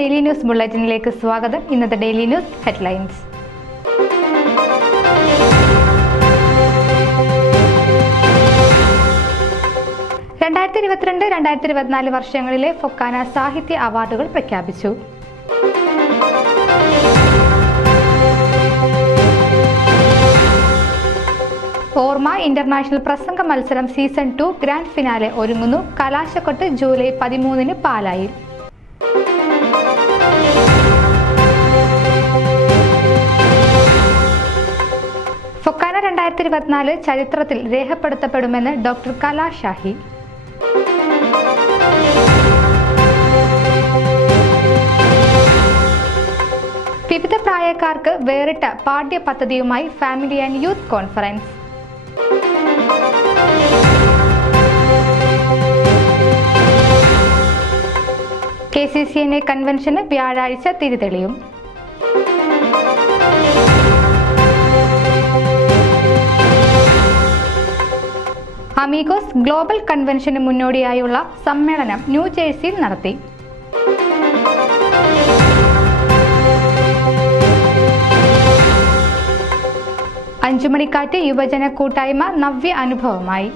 Daily news ബുള്ളറ്റിനിലേക്ക് സ്വാഗതം. ഇന്നത്തെ daily news headlines. (2022, 2024) വർഷങ്ങളിലെ ഫൊക്കാന സാഹിത്യ അവാർഡുകൾ പ്രഖ്യാപിച്ചു. ഓർമ്മ ഇന്റർനാഷണൽ പ്രസംഗ മത്സരം സീസൺ 2 ഗ്രാൻഡ് ഫിനാലെ ഒരുങ്ങുന്നു. കലാശക്കൊട്ട് ജൂലൈ 13 പാലായിൽ. ഫൊക്കാന 2024 ചരിത്രത്തിൽ രേഖപ്പെടുത്തപ്പെടുമെന്ന് ഡോക്ടർ കലാ ഷാഹി. വിവിധ പ്രായക്കാർക്ക് വേറിട്ട പാഠ്യ പദ്ധതിയുമായി family and youth conference. KCCNA കൺവെൻഷന് വ്യാഴാഴ്ച തിരിതെളിയും. അമീഗോസ് ഗ്ലോബൽ കൺവെൻഷന് മുന്നോടിയായുള്ള സമ്മേളനം ന്യൂജേഴ്സിയിൽ നടത്തി. അഞ്ചുമണിക്കാറ്റ് യുവജന കൂട്ടായ്മ നവ്യ അനുഭവമായി.